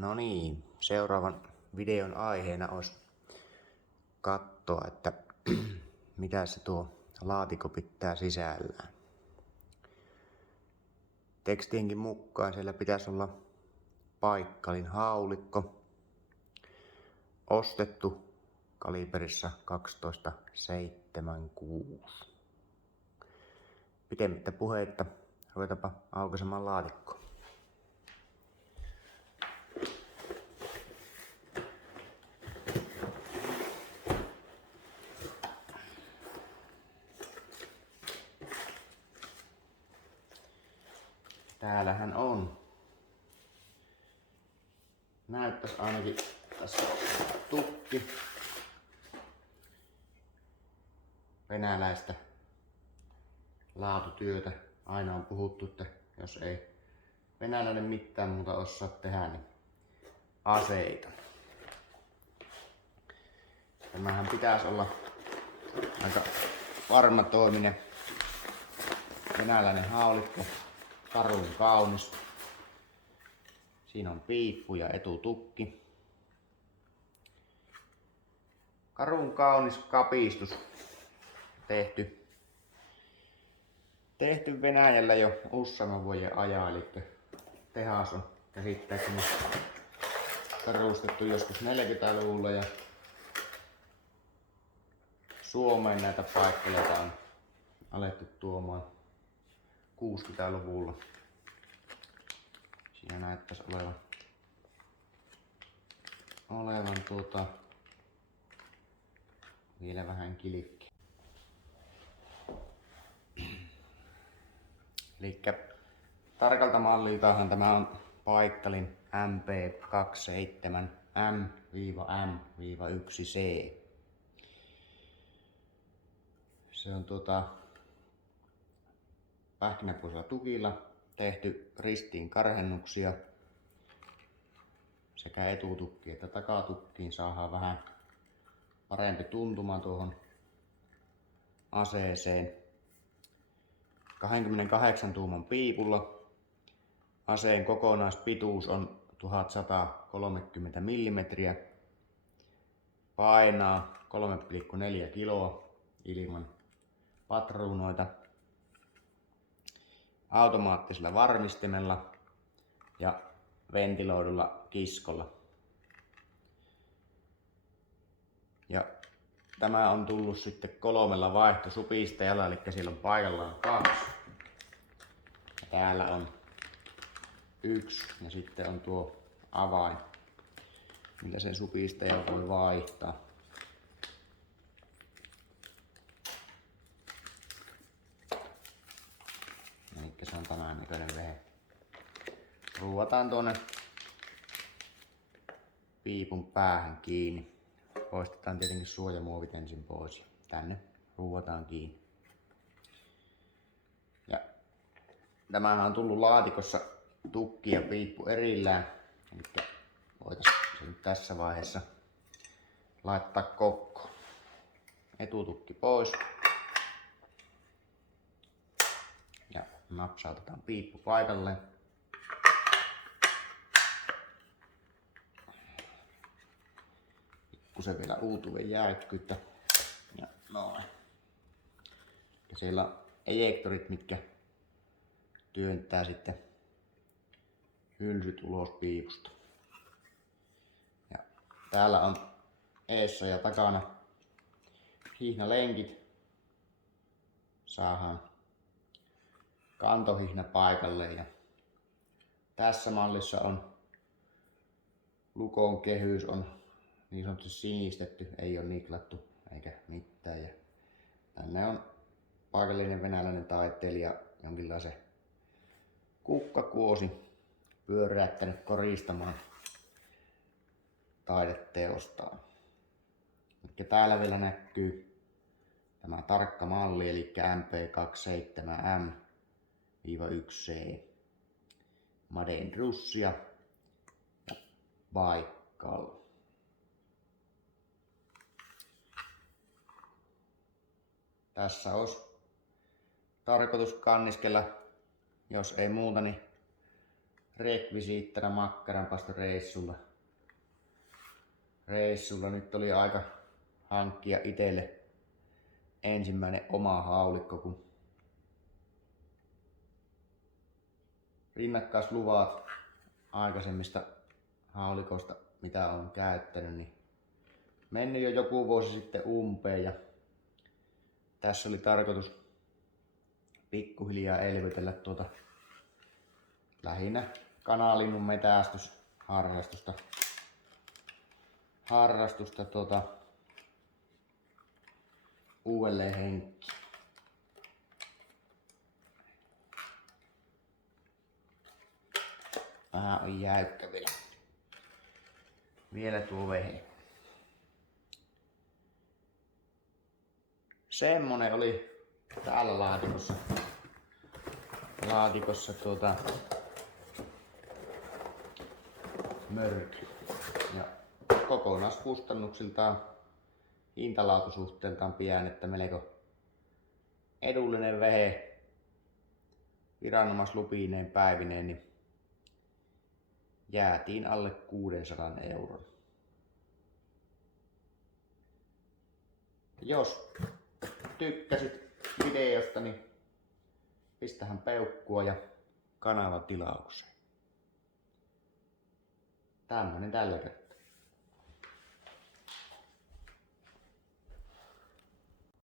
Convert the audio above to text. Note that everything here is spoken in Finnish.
No niin, seuraavan videon aiheena olisi katsoa, että mitä se tuo laatikko pitää sisällään. Tekstienkin mukaan siellä pitäisi olla paikkalin haulikko, ostettu kaliberissa 12,76. Pitemmittä puheitta ruvetaanpa aukaisemaan laatikkoa. Täällähän on. Näyttäisi ainakin tässä tukki. Venäläistä laatutyötä. Aina on puhuttu, että jos ei venäläinen mitään muuta osaa tehdä, niin aseita. Tämähän pitäisi olla aika varmatoiminen venäläinen haulikko. Karun kaunis. Siinä on piippu ja etutukki. Karun kaunis kapistus. Tehty Venäjällä jo useamman vuoden ajan, eli tehas on käsittääkseni perustettu joskus 40-luvulla ja Suomeen näitä paikkeleita on alettu tuomaan 60-luvulla. Siinä näyttäisi olevan vielä vähän kilkki. Elikkä tarkalta malliltahan tämä on paikkalin MP27M-M-1C. Se on pähkinäpuisella tukilla tehty ristiin karhennuksia sekä etutukkiin että takatukkiin. Saadaan vähän parempi tuntuma tuohon aseeseen. 28 tuuman piipulla. Aseen kokonaispituus on 1130 mm. Painaa 3,4 kiloa ilman patruunoita. Automaattisella varmistimella ja ventiloidulla kiskolla. Ja tämä on tullut sitten 3 vaihtosupistajalla, eli siellä on paikallaan 2. Ja täällä on 1 ja sitten on tuo avain, millä sen supistaja voi vaihtaa. Elikkä se on tämän näköinen vehe. Ruuvataan tuonne piipun päähän kiinni. Poistetaan tietenkin suojamuovit ensin pois ja tänne ruuvataan kiinni. Ja tämähän on tullut laatikossa tukki ja piippu erillään. Eli voitaisiin se nyt tässä vaiheessa laittaa kokkoon. Etutukki pois. Ja napsautetaan piippu paikalle. Pikkusen vielä uutuuden jääkkyyttä. Ja noin. Ja siellä on ejektorit, mitkä työntää sitten hylsyt ulos piipusta. Ja täällä on eessä ja takana hihnalenkit. Saadaan kantohihna paikalle ja tässä mallissa on lukon kehys on niin sanotusti sinistetty, ei ole niklattu eikä mitään. Ja tänne on paikallinen venäläinen taiteilija jonkinlaisen kukkakuosi pyöräyttänyt koristamaan taideteostaan. Eli täällä vielä näkyy tämä tarkka malli, eli MP27M-1C. Made in Russia ja Baikal. Tässä olisi tarkoitus kanniskella, jos ei muuta, niin rekvisiittana makkaranpastoreissulla. Nyt oli aika hankkia itselle ensimmäinen oma haulikko, kun rinnakkaisluvat aikaisemmista haulikoista, mitä olen käyttänyt, niin mennyt jo joku vuosi sitten umpeen, ja tässä oli tarkoitus pikkuhiljaa elvytellä lähinnä kanalinnun metästysharrastusta uudelleen henkiin. Vähän on jäykkä vielä tuo vehe. Semmonen oli täällä laatikossa mörky. Ja kokonaiskustannuksiltaan hintalaatusuhteeltaan pian, että melko edullinen vehe viranomaislupineen päivineen, niin jäätiin alle 600 €. Jos tykkäsit videosta, niin pistähän peukkua ja kanava tilaukseen. Tämmönen tällä kertaa.